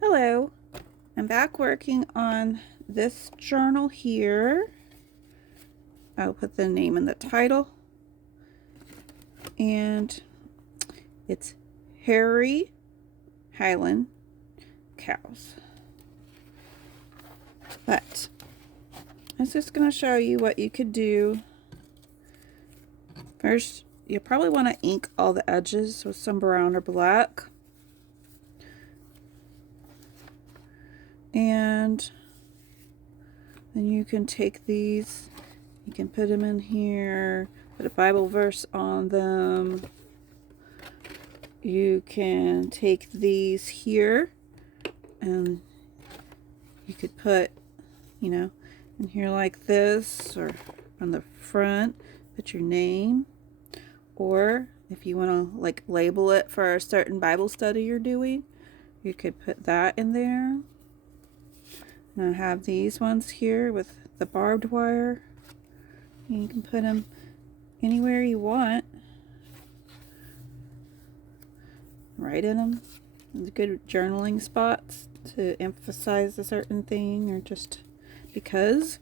Hello, I'm back working on this journal here. I'll put the name in the title. And it's Hairy Highland cows. But I'm just going to show you what you could do. First, you probably want to ink all the edges with some brown or black. And then you can take these, you can put them in here, put a Bible verse on them. You can take these here and you could put, in here like this, or on the front, put your name. Or if you want to like label it for a certain Bible study you're doing, you could put that in there. And I have these ones here with the barbed wire. You can put them anywhere you want. Right in them. It's good journaling spots to emphasize a certain thing or just because.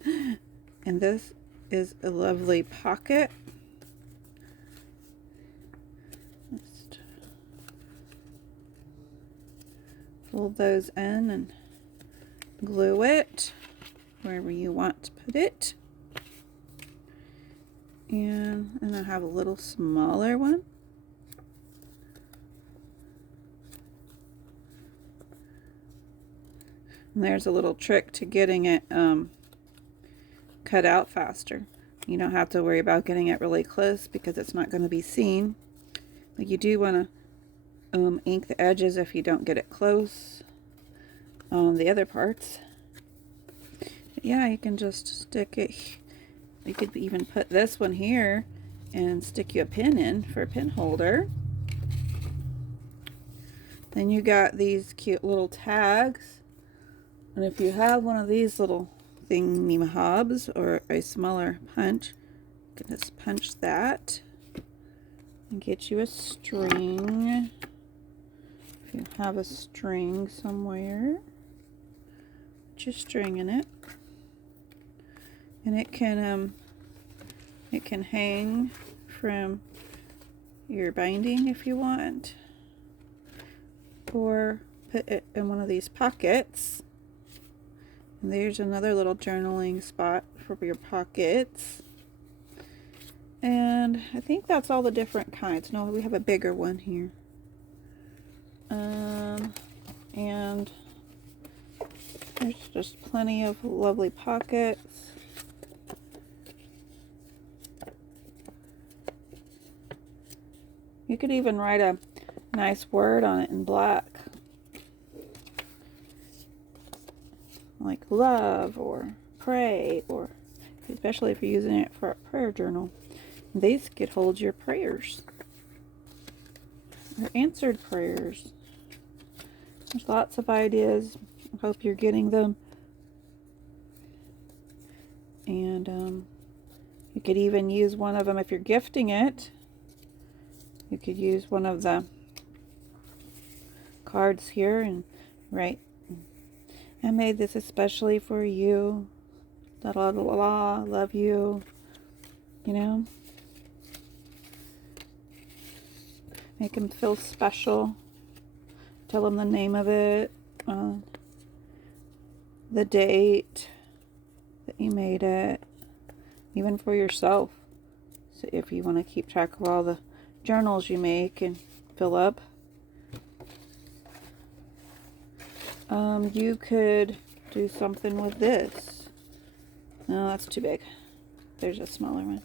And this is a lovely pocket. Just fold those in and glue it wherever you want to put it. And I have a little smaller one. And there's a little trick to getting it cut out faster. You don't have to worry about getting it really close because it's not going to be seen. But you do want to ink the edges if you don't get it close on the other parts. But yeah, you can just stick it. You could even put this one here and stick you a pin in for a pin holder. Then you got these cute little tags. And if you have one of these little thingy-mabobs or a smaller punch, you can just punch that and get you a string. If you have a string somewhere, put your string in it. And it can hang from your binding if you want, or put it in one of these pockets. And there's another little journaling spot for your pockets. And I think that's all the different kinds. No, we have a bigger one here. And there's just plenty of lovely pockets. You could even write a nice word on it in black, like love or pray, or especially if you're using it for a prayer journal. These could hold your prayers or answered prayers. There's lots of ideas. I hope you're getting them. And you could even use one of them if you're gifting it. You could use one of the cards here and write, I made this especially for you. Da da da da, love you. Make them feel special. Tell them the name of it, the date that you made it, even for yourself. So if you want to keep track of all the journals you make and fill up. You could do something with this. No, that's too big. There's a smaller one.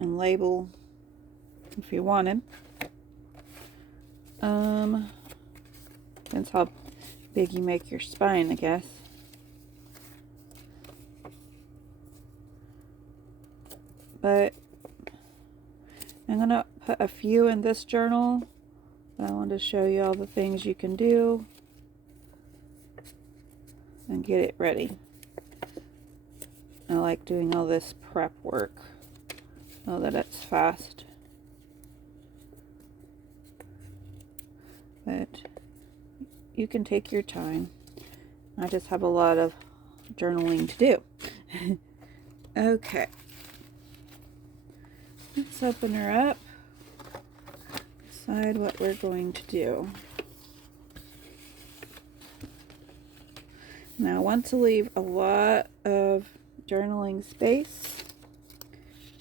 And label if you wanted. Depends how big you make your spine, I guess. But I'm going to put a few in this journal. But I wanted to show you all the things you can do and get it ready. I like doing all this prep work so that it's fast. But you can take your time. I just have a lot of journaling to do. Okay. Let's open her up. Decide what we're going to do. Now I want to leave a lot of journaling space,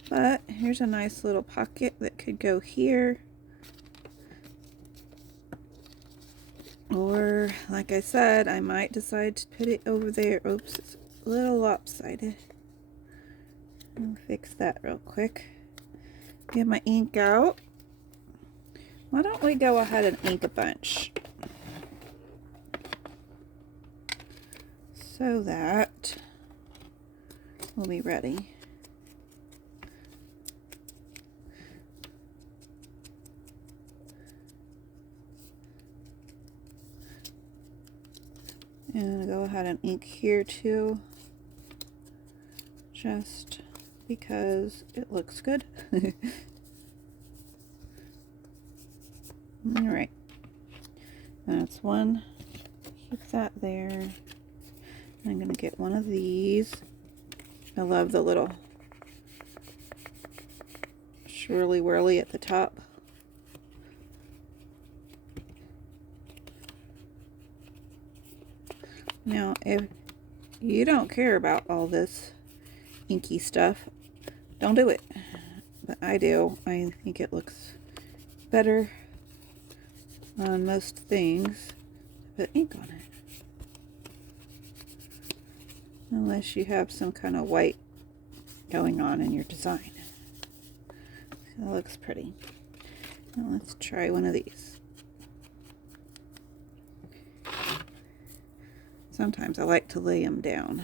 but here's a nice little pocket that could go here. Or, like I said, I might decide to put it over there. Oops, it's a little lopsided. I'll fix that real quick. Get my ink out. Why don't we go ahead and ink a bunch, so that we'll be ready. And go ahead and ink here too, just because it looks good. All right, that's one. Keep that there. I'm gonna get one of these. I love the little swirly whirly at the top. Now, if you don't care about all this inky stuff, don't do it. But I do. I think it looks better on most things to put ink on it. Unless you have some kind of white going on in your design. So that looks pretty. Now let's try one of these. Sometimes I like to lay them down.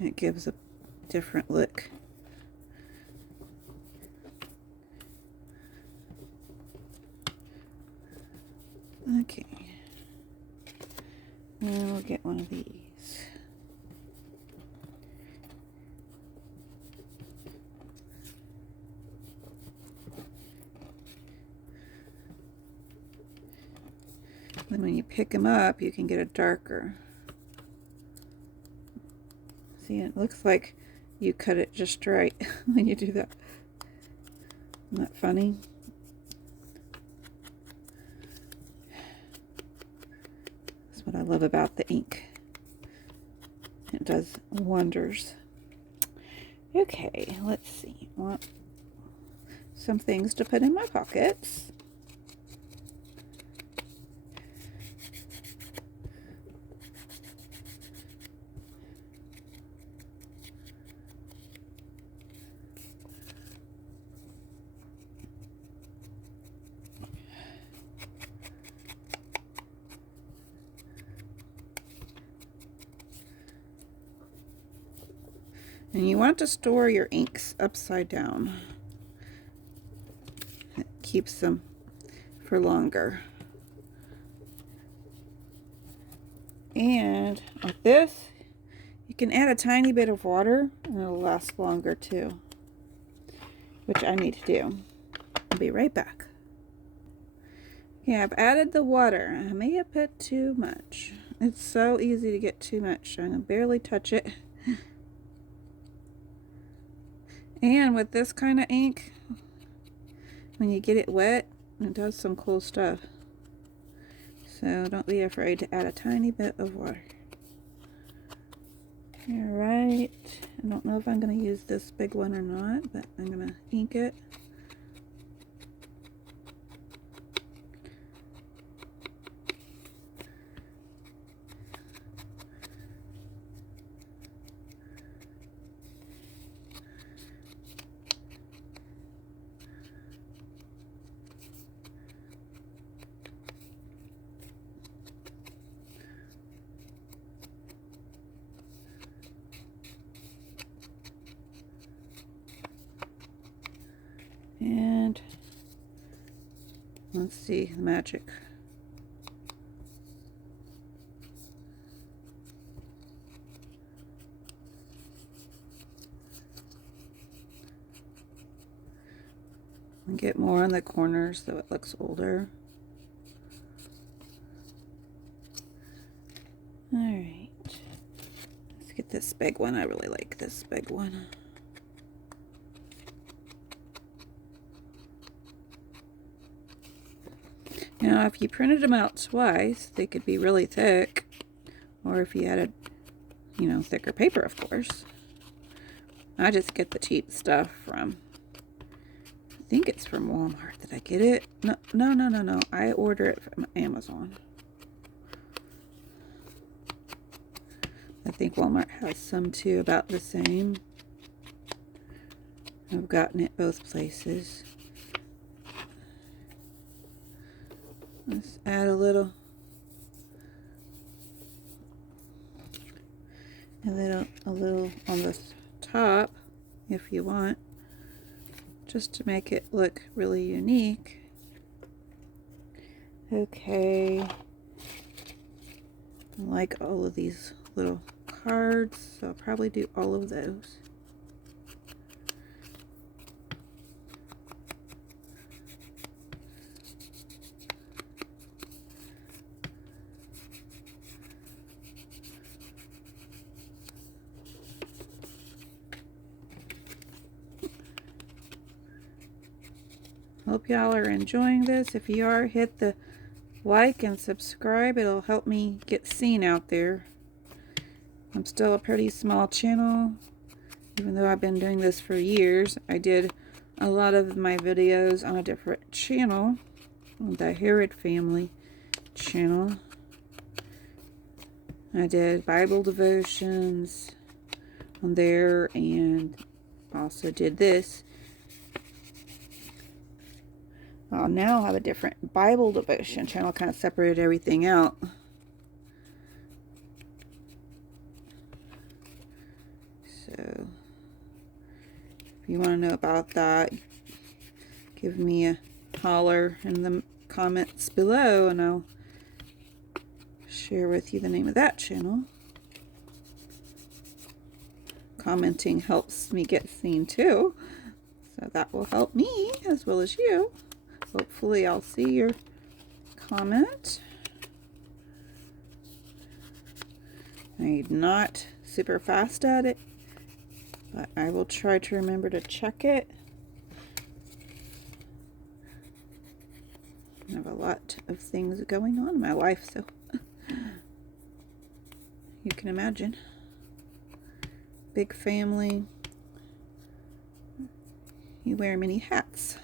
It gives a different look. Okay. And we'll get one of these. And when you pick them up, you can get a darker. See, it looks like you cut it just right when you do that. Isn't that funny? That's what I love about the ink. It does wonders. Okay, let's see. I want some things to put in my pockets. And you want to store your inks upside down. It keeps them for longer. And with this, you can add a tiny bit of water and it'll last longer too, which I need to do. I'll be right back. Yeah, I've added the water. I may have put too much. It's so easy to get too much. I can barely touch it. And with this kind of ink, when you get it wet, it does some cool stuff. So don't be afraid to add a tiny bit of water. Alright, I don't know if I'm going to use this big one or not, but I'm going to ink it. And let's see the magic. And get more on the corners so it looks older. Alright. Let's get this big one. I really like this big one. Now, if you printed them out twice, they could be really thick. Or if you added, you know, thicker paper, of course. I just get the cheap stuff from, I think it's from Walmart. Did I get it? No. I order it from Amazon. I think Walmart has some too, about the same. I've gotten it both places. Let's add a little on the top if you want, just to make it look really unique. Okay, I like all of these little cards, so I'll probably do all of those. Hope y'all are enjoying this. If you are, hit the like and subscribe. It'll help me get seen out there. I'm still a pretty small channel, even though I've been doing this for years. I did a lot of my videos on a different channel, on the Highland family channel. I did Bible devotions on there, and also did this. I'll now have a different Bible devotion channel, kind of separated everything out. So, if you want to know about that, give me a holler in the comments below, and I'll share with you the name of that channel. Commenting helps me get seen too, so that will help me as well as you. Hopefully I'll see your comment. I'm not super fast at it, but I will try to remember to check it. I have a lot of things going on in my life, so you can imagine. Big family. You wear many hats.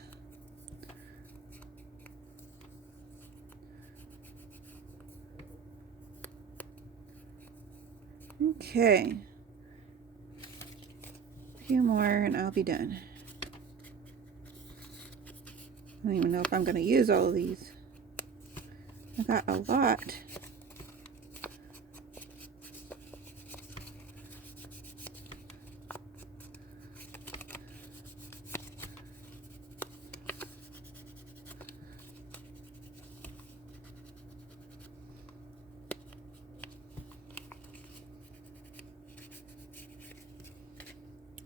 Okay, a few more and I'll be done. I don't even know if I'm going to use all of these. I got a lot.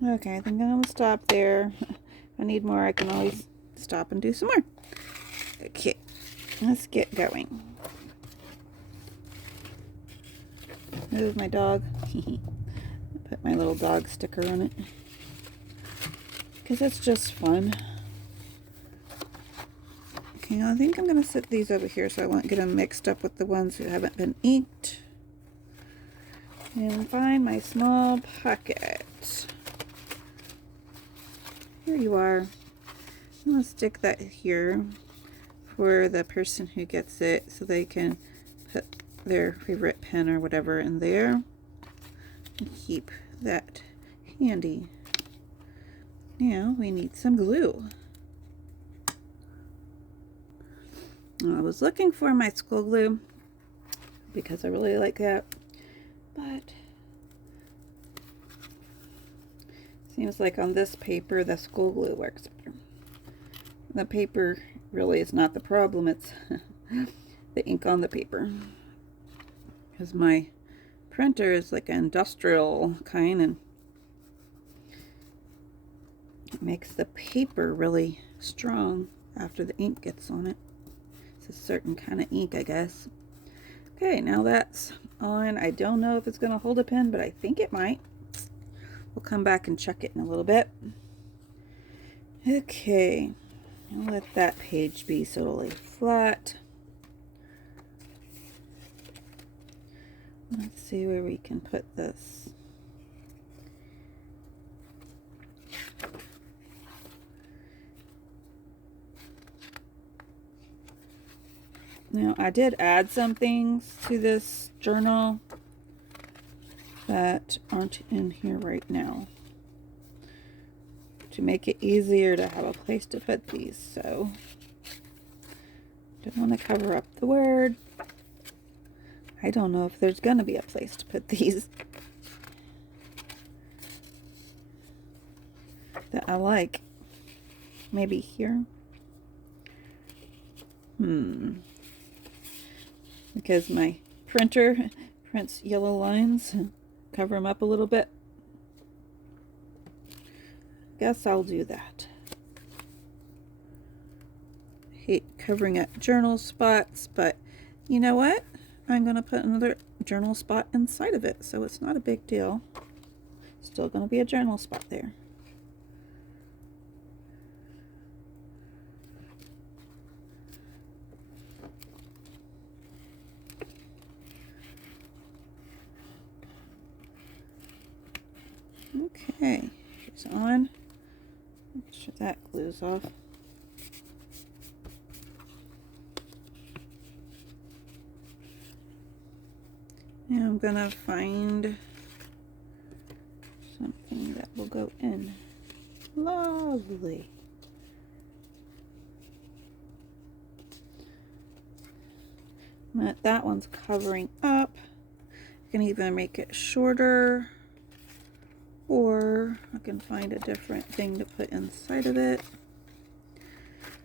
Okay, I think I'm going to stop there. If I need more, I can always stop and do some more. Okay, let's get going. Move my dog. Put my little dog sticker on it, because it's just fun. Okay, I think I'm going to set these over here so I won't get them mixed up with the ones that haven't been inked. And find my small pocket. Here you are. I'm going to stick that here for the person who gets it, so they can put their favorite pen or whatever in there and keep that handy. Now we need some glue. I was looking for my school glue because I really like that, but seems like on this paper the school glue works better. The paper really is not the problem, it's the ink on the paper, because my printer is like an industrial kind, and it makes the paper really strong after the ink gets on it. It's a certain kind of ink, I guess. Okay, now that's on. I don't know if it's going to hold a pen, but I think it might. We'll come back and check it in a little bit. Okay, I'll let that page be so it'll lay flat. Let's see where we can put this. Now, I did add some things to this journal that aren't in here right now to make it easier to have a place to put these. So, don't want to cover up the word. I don't know if there's going to be a place to put these that I like. Maybe here. Because my printer prints yellow lines and cover them up a little bit. Guess I'll do that. Hate covering up journal spots, but you know what? I'm going to put another journal spot inside of it, so it's not a big deal. Still going to be a journal spot there. Okay, it's on. Make sure that glues off. Now I'm gonna find something that will go in. Lovely. That one's covering up. I can either make it shorter, or I can find a different thing to put inside of it.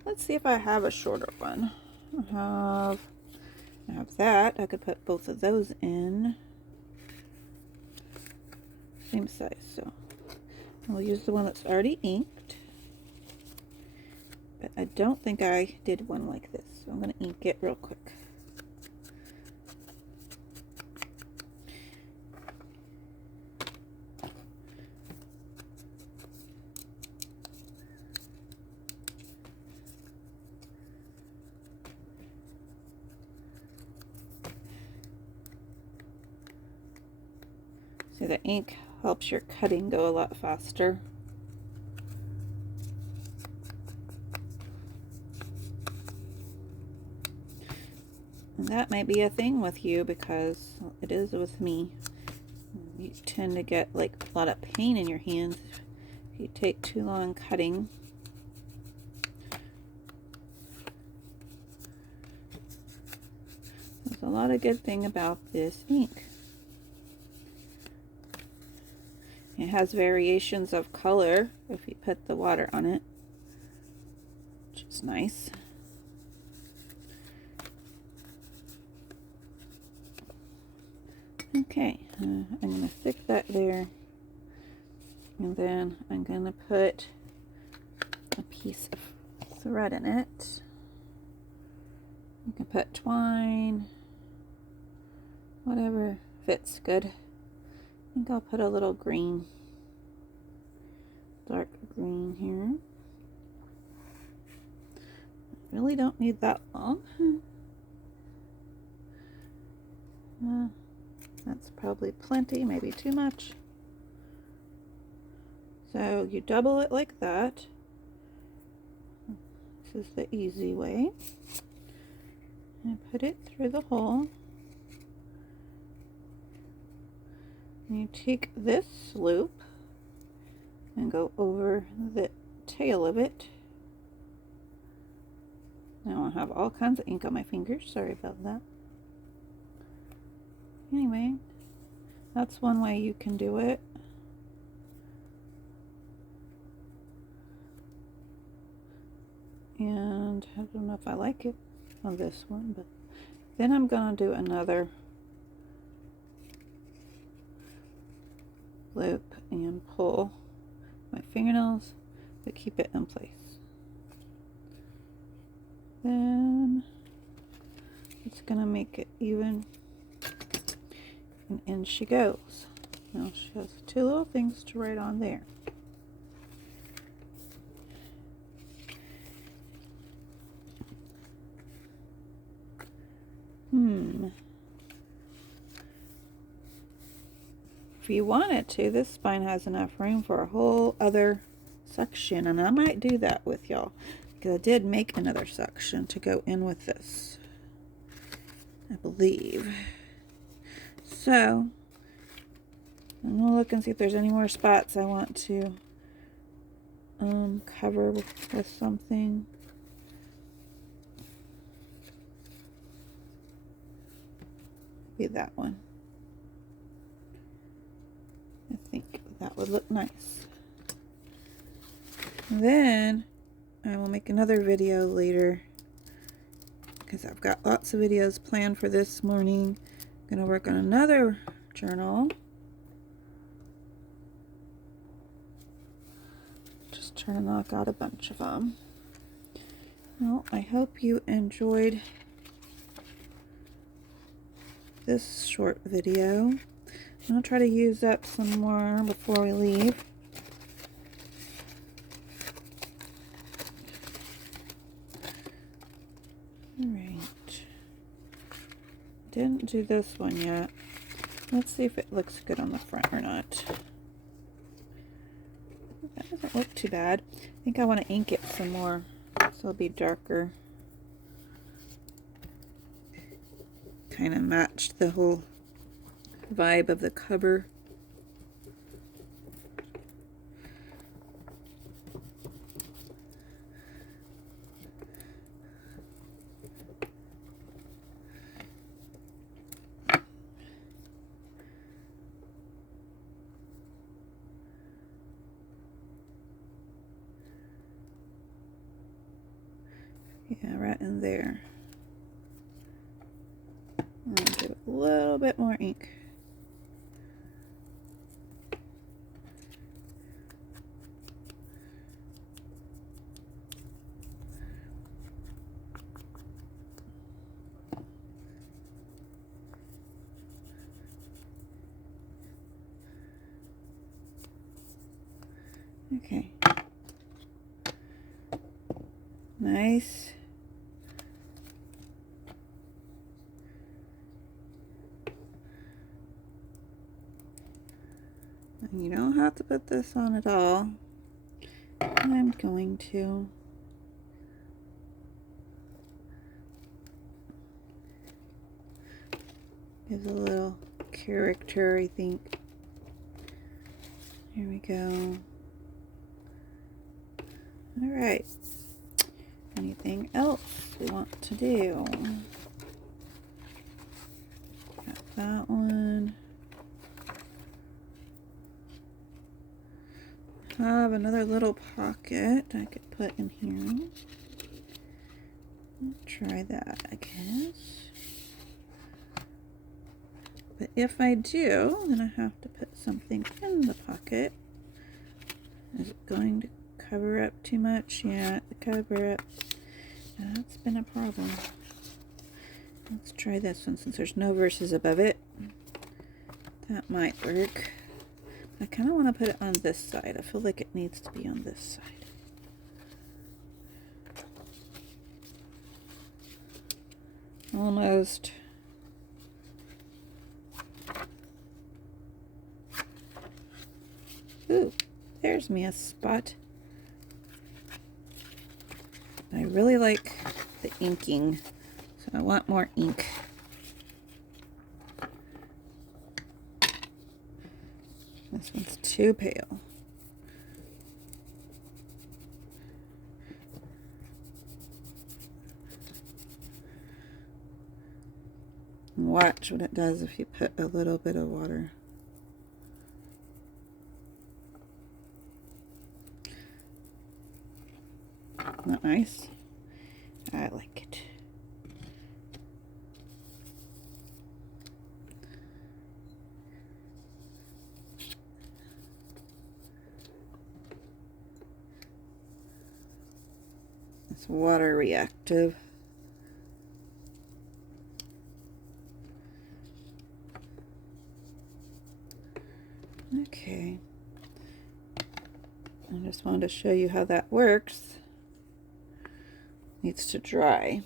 Let's see if I have a shorter one. I have that. I could put both of those in. Same size, so I'll use the one that's already inked. But I don't think I did one like this, so I'm going to ink it real quick. So the ink helps your cutting go a lot faster. And that might be a thing with you, because it is with me. You tend to get like a lot of pain in your hands if you take too long cutting. There's a lot of good thing about this ink. It has variations of color if you put the water on it, which is nice. Okay, I'm going to stick that there, and then I'm going to put a piece of thread in it. You can put twine, whatever fits good. I think I'll put a little green, dark green here. Really don't need that long. That's probably plenty, maybe too much. So you double it like that. This is the easy way. And put it through the hole. You take this loop and go over the tail of it. Now I have all kinds of ink on my fingers, sorry about that. Anyway, that's one way you can do it. And I don't know if I like it on this one, but then I'm going to do another loop and pull my fingernails to keep it in place. Then it's going to make it even And in she goes. Now she has two little things to write on there. If you wanted to, this spine has enough room for a whole other section, and I might do that with y'all, because I did make another section to go in with this, I believe. So I'm gonna look and see if there's any more spots I want to cover with something. Maybe that one. I think that would look nice. And then I will make another video later, because I've got lots of videos planned for this morning. I'm gonna work on another journal. Just trying to knock out a bunch of them. Well, I hope you enjoyed this short video. I'm gonna try to use up some more before we leave. Alright. Didn't do this one yet. Let's see if it looks good on the front or not. That doesn't look too bad. I think I want to ink it some more so it'll be darker. Kind of matched the whole vibe of the cover. Yeah, right in there. I'm going to give it a little bit more ink. Okay. Nice. And you don't have to put this on at all. I'm going to. Gives a little character, I think. Here we go. Alright. Anything else we want to do? Got that one. Have another little pocket I could put in here. I'll try that, I guess. But if I do, then I have to put something in the pocket. Is it going to cover up too much? Yeah, the cover up. That's been a problem. Let's try this one since there's no verses above it. That might work. I kind of want to put it on this side. I feel like it needs to be on this side. Almost. Ooh, there's me a spot. I really like the inking, so I want more ink. This one's too pale. Watch what it does if you put a little bit of water. Isn't that nice? I like it. It's water reactive. Okay. I just wanted to show you how that works. Needs to dry.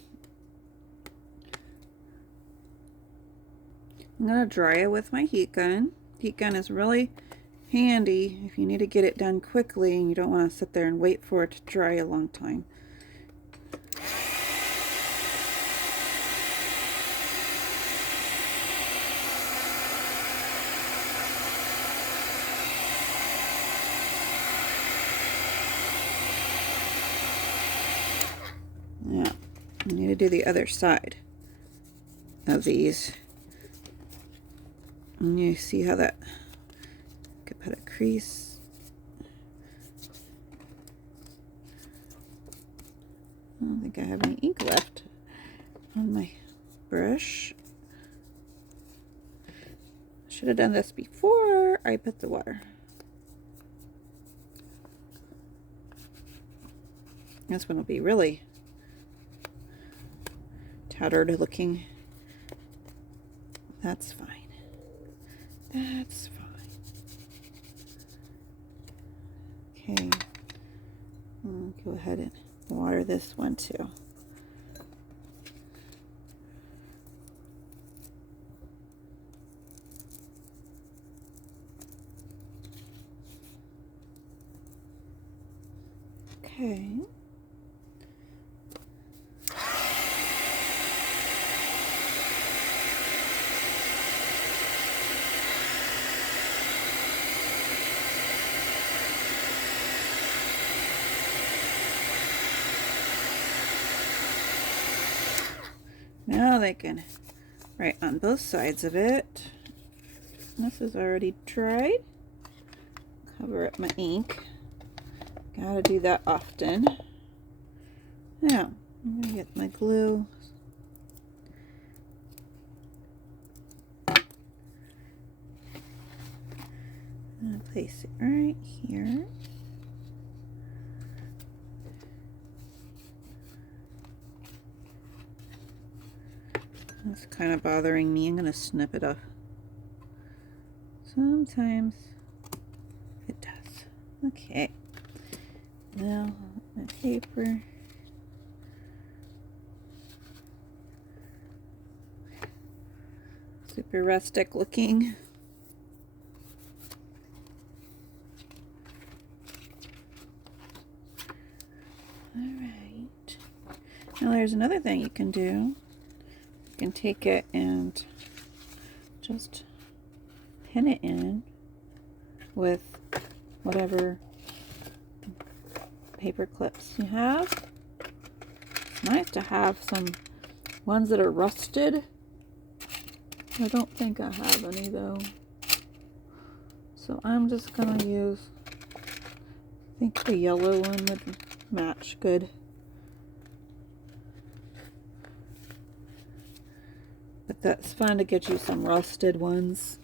I'm going to dry it with my heat gun. Heat gun is really handy if you need to get it done quickly and you don't want to sit there and wait for it to dry a long time. Yeah, I need to do the other side of these. And you see how that could put a crease. I don't think I have any ink left on my brush. Should have done this before I put the water. This one will be really tattered looking. That's fine. That's fine. Okay. I'll go ahead and water this one too. Okay. Now they can write on both sides of it. This is already dried. Cover up my ink. Gotta do that often. Now, I'm gonna get my glue. I'm gonna place it right here. That's kind of bothering me. I'm going to snip it off. Sometimes it does. Okay. Now, my paper. Super rustic looking. Alright. Now there's another thing you can do. You can take it and just pin it in with whatever paper clips you have. It's nice to have some ones that are rusted. I don't think I have any though. So I'm just going to use, I think the yellow one would match good. But that's fun to get you some rusted ones.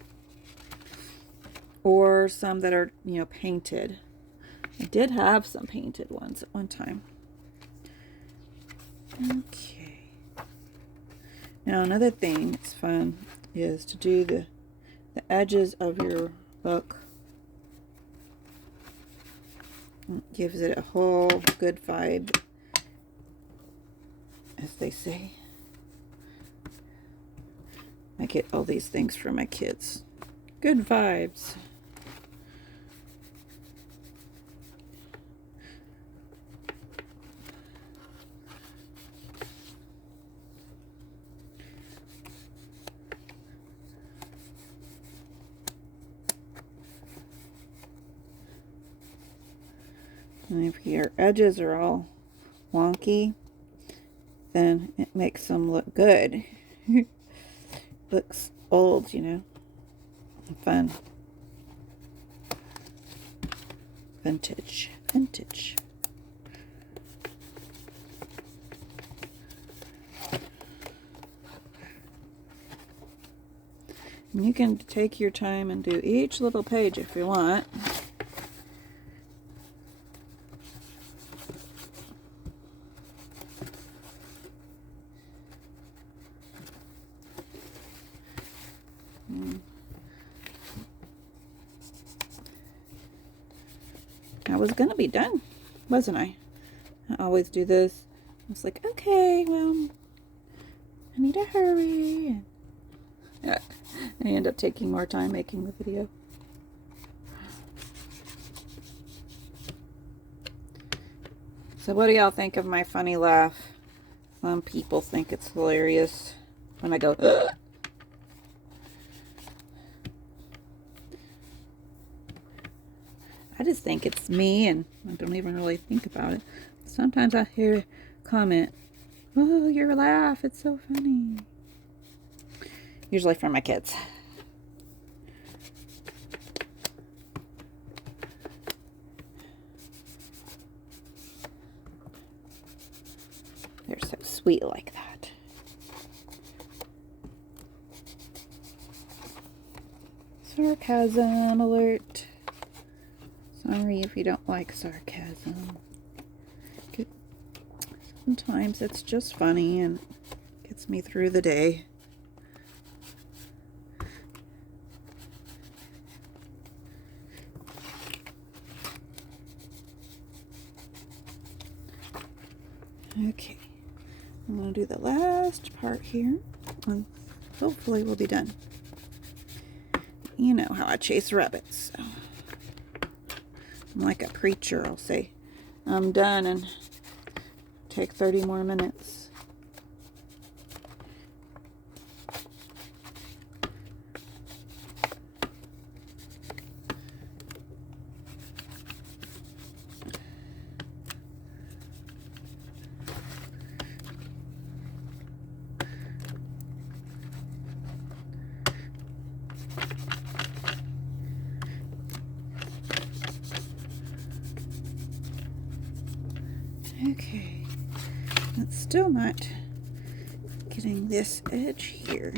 Or some that are, you know, painted. I did have some painted ones at one time. Okay. Now another thing that's fun is to do the edges of your book. It gives it a whole good vibe, as they say. I get all these things for my kids. Good vibes. And if your edges are all wonky, then it makes them look good. Looks old, you know, fun. Vintage, vintage. And you can take your time and do each little page if you want. I was gonna be done, wasn't I? I always do this. I was like, okay, well, I need to hurry. And I end up taking more time making the video. So what do y'all think of my funny laugh? Some people think it's hilarious when I go, ugh. I just think it's me, and I don't even really think about it. Sometimes I hear a comment, oh, your laugh, it's so funny. Usually from my kids. They're so sweet like that. Sarcasm alert. Sorry if you don't like sarcasm. Sometimes it's just funny and gets me through the day. Okay, I'm going to do the last part here, and hopefully we'll be done. You know how I chase rabbits. So I'm like a preacher. I'll say, I'm done, and take 30 more minutes. Okay, it's still not getting this edge here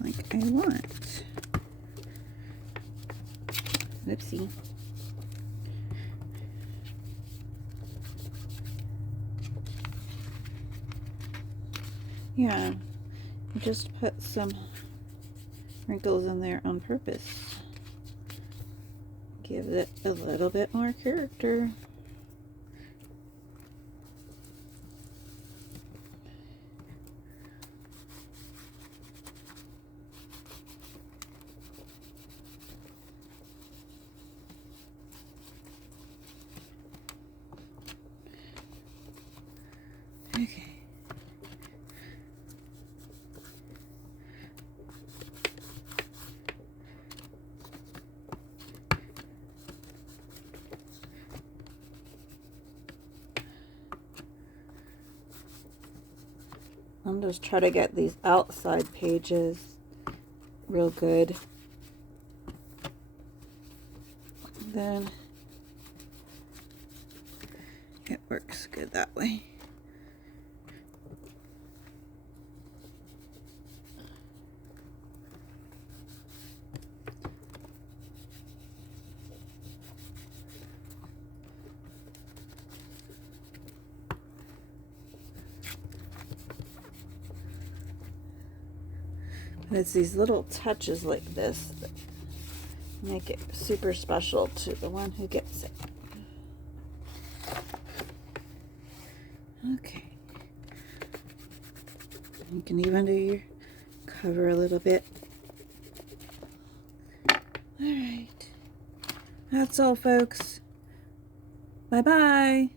like I want. Oopsie. Yeah, just put some wrinkles in there on purpose. Give it a little bit more character. Okay. I'm just trying to get these outside pages real good. Then it works good that way. And it's these little touches like this that make it super special to the one who gets it. Okay. You can even do your cover a little bit. All right. That's all, folks. Bye-bye.